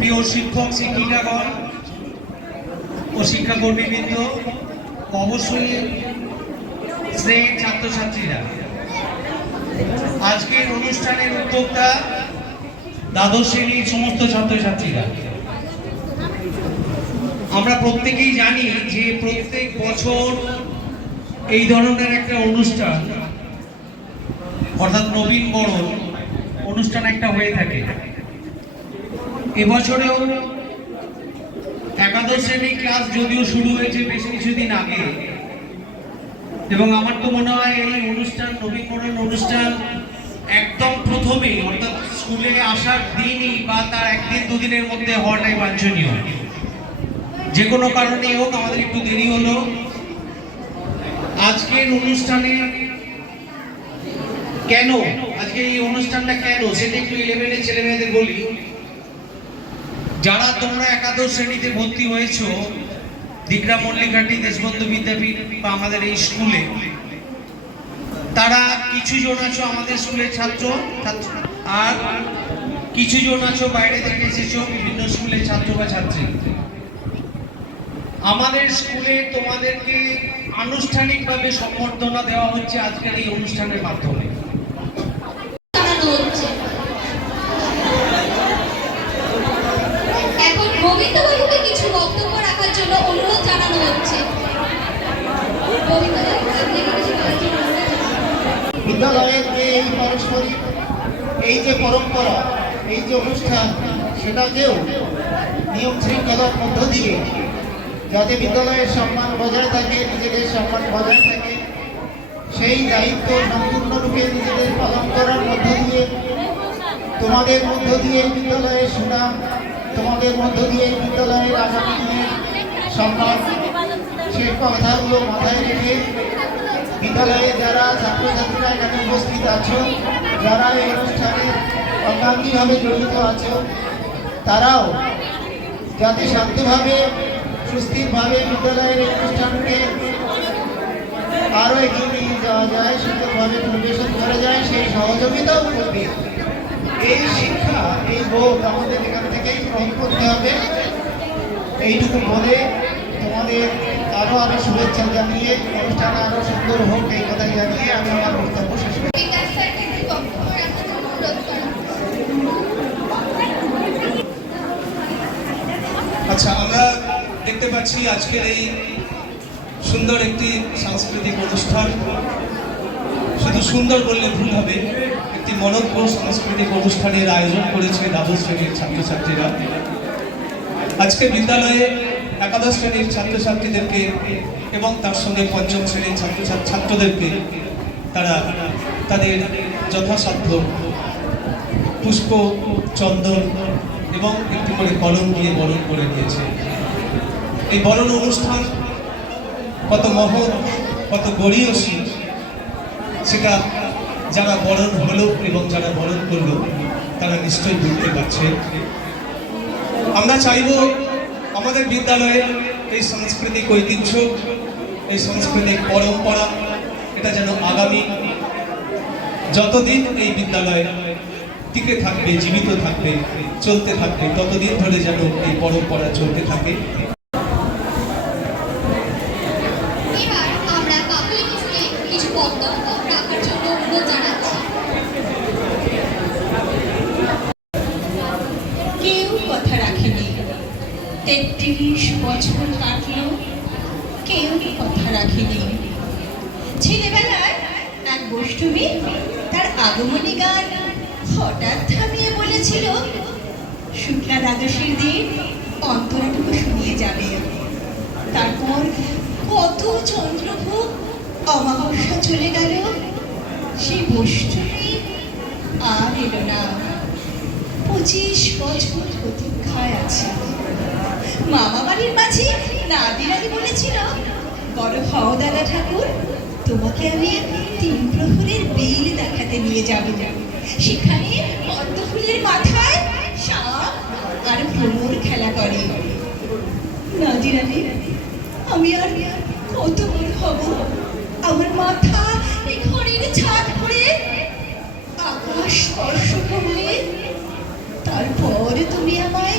প্রিয় শিক্ষক শিক্ষিকাগণ ও শিক্ষাকর্মীবৃন্দ, অবশ্যই শ্রেণীর ছাত্রছাত্রীরা, আজকের অনুষ্ঠানের উদ্যোক্তা দ্বাদশ শ্রেণীর সমস্ত ছাত্রছাত্রীরা। আমরা প্রত্যেকেই জানি যে প্রত্যেক বছর এই ধরনের একটা অনুষ্ঠান অর্থাৎ নবীন বরণ অনুষ্ঠান একটা হয়ে থাকে। এবছরেও একাদশ শ্রেণী ক্লাস যদিও শুরু হয়েছে বেশ কিছুদিন আগে, এবং আমার তো মনে হয় এই অনুষ্ঠান নবীন বরণ অনুষ্ঠান একদম প্রথমেই অর্থাৎ স্কুলে আসার দিনই বা তার একদিন দুদিনের মধ্যে হওয়াটাই বাঞ্ছনীয়। যে কোনো কারণে হোক আমাদের একটু দেরি হলো। আজকের অনুষ্ঠানে কেন, আজকে এই অনুষ্ঠানটা কেন সেটা একটু 11-এর ছেলে মেয়েদের বলি। যারা তোমরা একাদশ শ্রেণীতে ভর্তি হয়েছো দীঘা মল্লিকঘাটি দেশবন্ধু বিদ্যাপীঠ বা আমাদের এই স্কুলে, তারা কিছু জন আছো আমাদের স্কুলের ছাত্র, আর কিছু জন আছো বাইরে থেকে এসেছো বিভিন্ন স্কুলের ছাত্র বা ছাত্রী। আমাদের স্কুলে তোমাদেরকে আনুষ্ঠানিকভাবে সম্বর্ধনা দেওয়া হচ্ছে আজকের এই অনুষ্ঠানের মাধ্যমে। কিছু বক্তব্য রাখার জন্য অনুরোধ জানানো হচ্ছে। বিদ্যালয়ের যে এই পারস্পরিক এই যে পরম্পরা, এই যে অনুষ্ঠান, সেটাকেও নিয়ম শৃঙ্খলার মধ্য দিয়ে যাতে বিদ্যালয়ের সম্মান বজায় থাকে, নিজেদের সম্মান বজায় থাকে, সেই দায়িত্ব সম্পূর্ণরূপে নিজেদের পালন করার মধ্য দিয়ে তোমাদের মধ্য দিয়ে বিদ্যালয়ের সুনাম, তোমাদের মধ্য দিয়ে বিদ্যালয়ের আগামী দিনের সম্মান, সেই কথাগুলো মাথায় রেখে বিদ্যালয়ে যারা ছাত্রছাত্রীরা এখানে উপস্থিত আছো, যারা এই অনুষ্ঠানে অঙ্গাঙ্গিভাবে জড়িত আছো, তারাও যাতে শান্তভাবে সুস্থিরভাবে বিদ্যালয়ের এই অনুষ্ঠানকে আরও এগিয়ে নিয়ে যাওয়া যায়, সুন্দরভাবে পরিবেশন করা যায়, সেই সহযোগিতাও করবে। এই শিক্ষা, এই বোধ আমাদের এখান থেকেই গ্রহণ করতে হবে। এইটুকু বলে তোমাদের আরো শুভেচ্ছা জানিয়ে অনুষ্ঠান আরো সুন্দর হোক এই কথাই জানিয়ে আমি আমার বক্তব্য শেষ করি। আচ্ছা, আমরা দেখতে পাচ্ছি আজকের এই সুন্দর একটি সাংস্কৃতিক অনুষ্ঠান, শুধু সুন্দর বললে ভুল হবে, একটি মনোজ্ঞ সাংস্কৃতিক অনুষ্ঠানের আয়োজন করেছে দ্বাদশ শ্রেণীর ছাত্রছাত্রীরা। আজকে বিদ্যালয়ে একাদশ শ্রেণীর ছাত্রছাত্রীদেরকে এবং তার সঙ্গে পঞ্চম শ্রেণীর ছাত্রদেরকে তারা তাদের যথাসাধ্য পুষ্প, চন্দন এবং একটি করে কলম দিয়ে বরণ করে নিয়েছে। এই বরণ অনুষ্ঠান কত মহৎ, কত গরীয়সী, সেটা যারা বরণ হলো এবং যারা বরণ করলো তারা নিশ্চয়ই বুঝতে পারছে। আমরা চাইব আমাদের বিদ্যালয়ের এই সাংস্কৃতিক ঐতিহ্য, এই সাংস্কৃতিক পরম্পরা, এটা যেন আগামী যতদিন এই বিদ্যালয় টিকে থাকবে, জীবিত থাকবে, চলতে থাকবে, ততদিন ধরে যেন এই পরম্পরা চলতে থাকে। কেউ কথা রাখেনি, 33 বছর কাটলো, কেউ কথা রাখেনি। ছেলেবেলায় এক বৈষ্ণবী তার আগমনী গান হঠাৎ থামিয়ে বলেছিল, শুক্লা দ্বাদশীর দিন অন্তরটুকু শুনিয়ে যাবে। তারপর কত চন্দ্রভোগ অমাবস্যা চলে গেল, সেই বৈষ্ণবী আর এলো না। 25 বছর প্রতীক্ষায় আছে। মামা বাড়ির মাঝে নাদিরানি বলেছিল, বড় হও দাদা ঠাকুর, তোমাকে আমি 3 প্রহরের বেল দেখাতে নিয়ে যাব। সেখানে পদ্ম ফুলের মাথায় সাপ আর ভ্রমর খেলা করে। নাদিরানি, আমি আর কত বড় হব? আমার মাথা এই ঘরের ছাদ পড়ে আকাশ স্পর্শ করলে তারপরে তুমি আমায়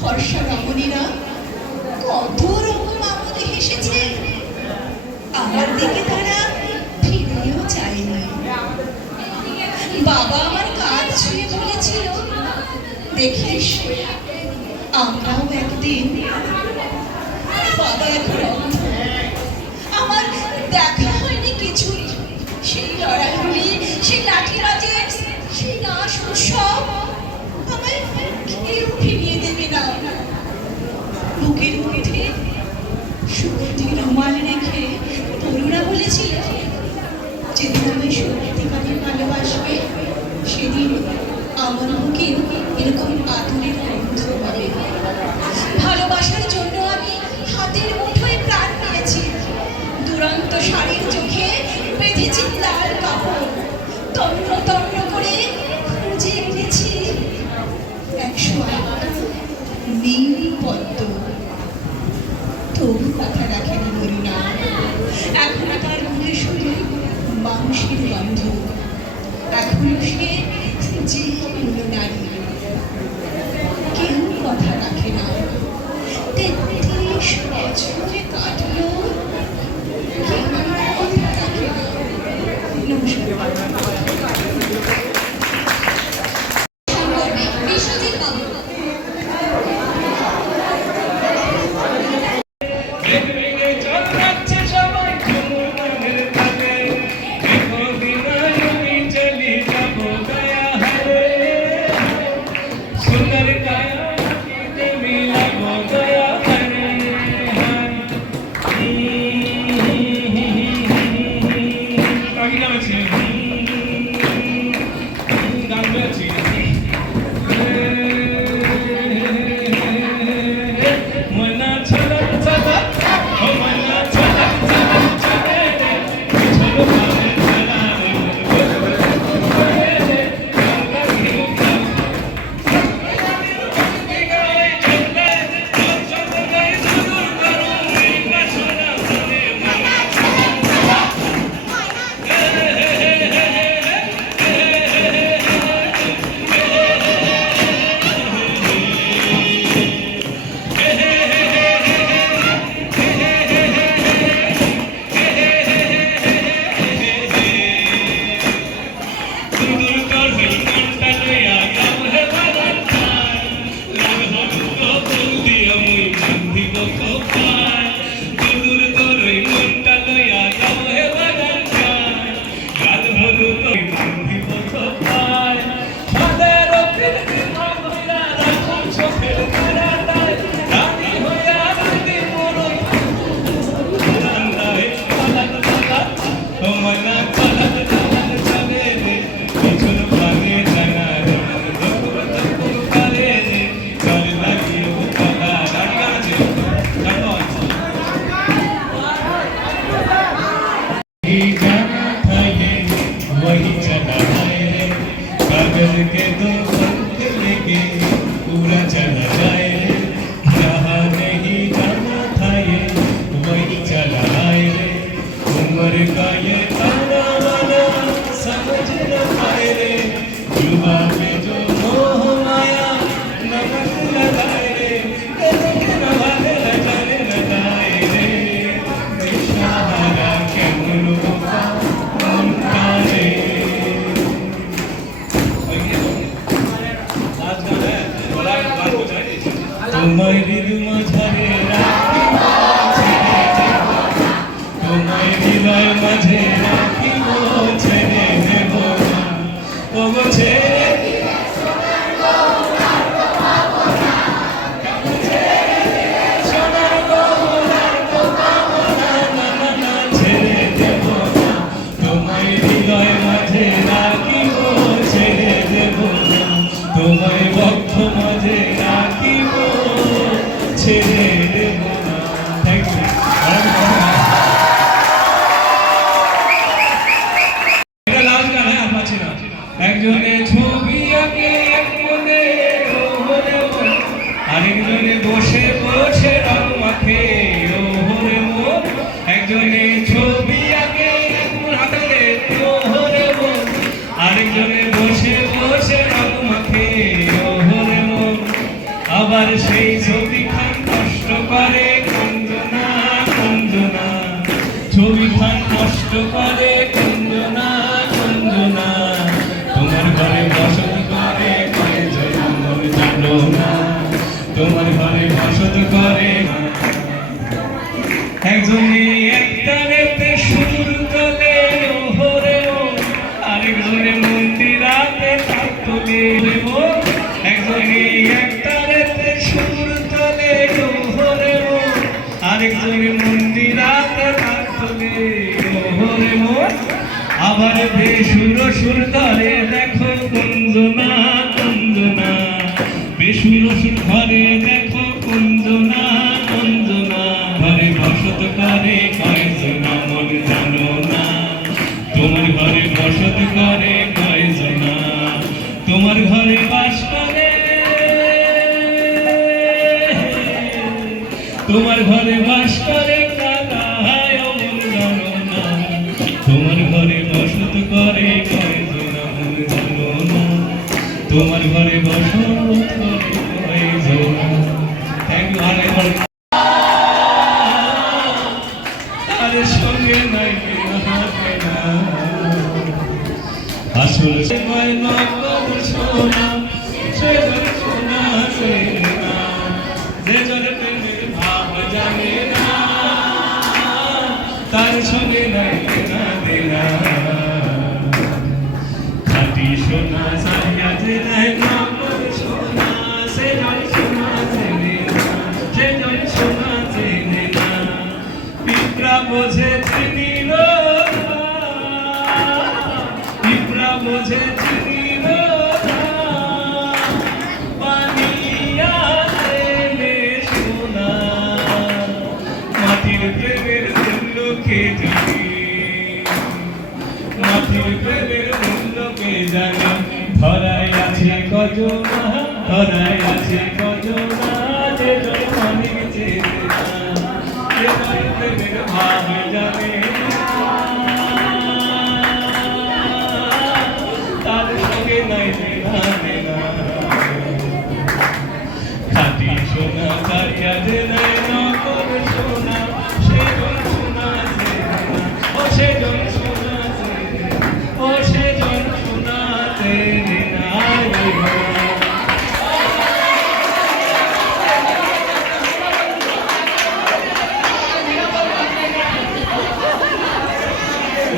ফর্সা রমণীরা কত রকম আমোদে হেসেছে, আমার দিকে তারা ফিরেও চায়নি। বাবা আমার কাজ ছুঁয়ে বলেছিল, দেখিস আমরাও একদিন। বাবা এখন অন্ধ, আমার দেখা হয়নি কিছু। সেই লড়াইগুলি, সেই লাঠিরাজের, সেই নাচ উৎসব আমায় কেউ ফিরিয়ে দেবে না। বুকের মধ্যে সুতি রুমাল রেখে তরুণা বলেছিল, যেদিন আমি সত্যিকারের ভালোবাসবে সেদিন আমার বুকে এরকম আদরের গন্ধ হবে। ভালোবাসার জন্য আমি হাতের মুঠোয় প্রাণ নিয়েছি, দুরন্ত শাড়ির চোখে বেঁধেছি লাল কাপড়, তন্ন তন্ন করে খুঁজে এনেছি 108 নীল পদ্ম। তবু কথা রাখেনি মরিনা, এখন তার মুখে শুধু মাংসের গন্ধ। এখনো সে যে কোনো নারী, কেউ কথা রাখে না। 33 বছরে কাটলো, কেউ কথা রাখে না। নমস্কার। করবে বিশ্বজিৎ বাবু। তোমায় বক্ষ মাঝে রাখিব ছেড়ে জানো না তোমার ঘরে বসত করে একজনে একটানেতে সুর তোলে ওহরে ও আরেকজনে মন্দিরাতে তাক তোলে ও একজনে একটানেতে সুর তোলে ওহরে ও আরেকজনে মন্দিরাতে তাক তোলে ওহরে ও আবার বেসুর সুর ধরে দেখো কুঞ্জনা কুঞ্জনা বেসুর সুর ধরে দেখো কুঞ্জনা কুঞ্জনা ঘরে বসত করে কয়জনা মন জানো না তোমার ঘরে বসত করে কয়জনা তোমার ঘরে বাস করে তোমার ঘরে বাস করে কালা মন জানো না তোমার ঘরে বসত করে কয়জনা মন জানো না তোমার ঘরে বসত করে কয়জনা থ্যাংক ইউ তার সঙ্গে নাই আসলে সোনা সে সোনা সে না যে জনে প্রেমের ভাব জানে না তার সঙ্গে নাই না দেনা খাটি সোনা সারিয়া যে নাই নকল সোনা সে জনে সোনা চেনে না সে জনে সোনা চেনে না পিঁপড়া বোঝে চিনিল পিঁপড়া বোঝে চিনিল পানিয়া দেবে সোনা মাটির প্রেমের মূল্য কে জানে মাটির প্রেমের মূল্য কে জানে ধরায় আছে কজনা ধরায় আছে কজনা যে জয় মানিক চেনে না যে জয় প্রেমের ভাব জানে তার সঙ্গে নাই দেনা খাটি সোনা চারিয়া যে নাই নকল সোনা সে জন সোনা চেনে না ও সে জন সোনা চেনে ও সে জন সোনা চেনে না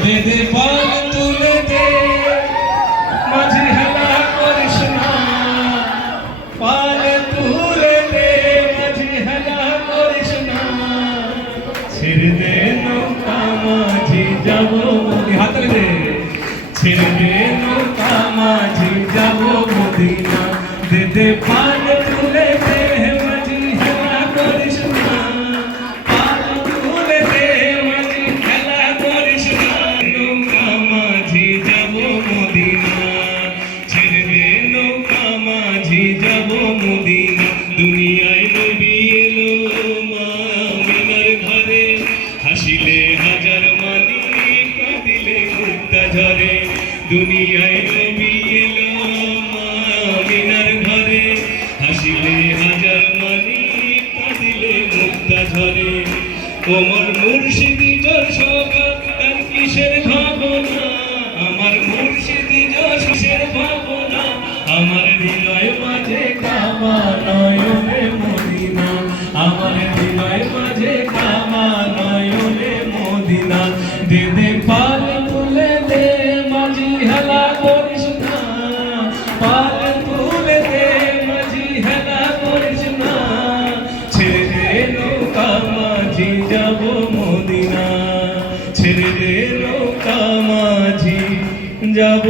দে দে পাল তুলে দে মাঝি হেলা করিস না পাল তুলে দে মাঝি হেলা করিস না ছেড়ে দে নৌকা মাঝি যাবো হাতলে দে ছেড়ে দে নৌকা মাঝি যাবো মদিনা দে দে পাল তুলে দে মাঝি হেলা করিস না পাল তুলে দে মাঝি হেলা করিস না নৌকা মাঝি যাবো মদিনা ছেড়ে দে নৌকা মাঝি যাবো মদিনা দুনিয়ায় নবী এলো মা মিনার ঘরে হাসিলে হাজার মানি কাঁদিলে মুক্তা ঝরে দুনিয়ায় নবী এলো মা মিনার ঘরে হাসিলে হাজার মানি কাঁদিলে মুক্তা ঝরে তোমার মুর্শিদি জোর সভা তার কিসের ভাবনা আমার মুর্শিদি জোর কিসের ভাবনা আমার হৃদয় মাঝে কামা নয়নে মদিনা আমার হৃদয় মাঝে কামা নয়নে মদিনা দে দে পাল তুলে দে মাঝি হেলা করিস না পাল তুলে দে মাঝি হেলা করিস না ছেড়ে দে নৌকা মাঝি যাব মদিনা ছেড়ে দে নৌকা মাঝি যাব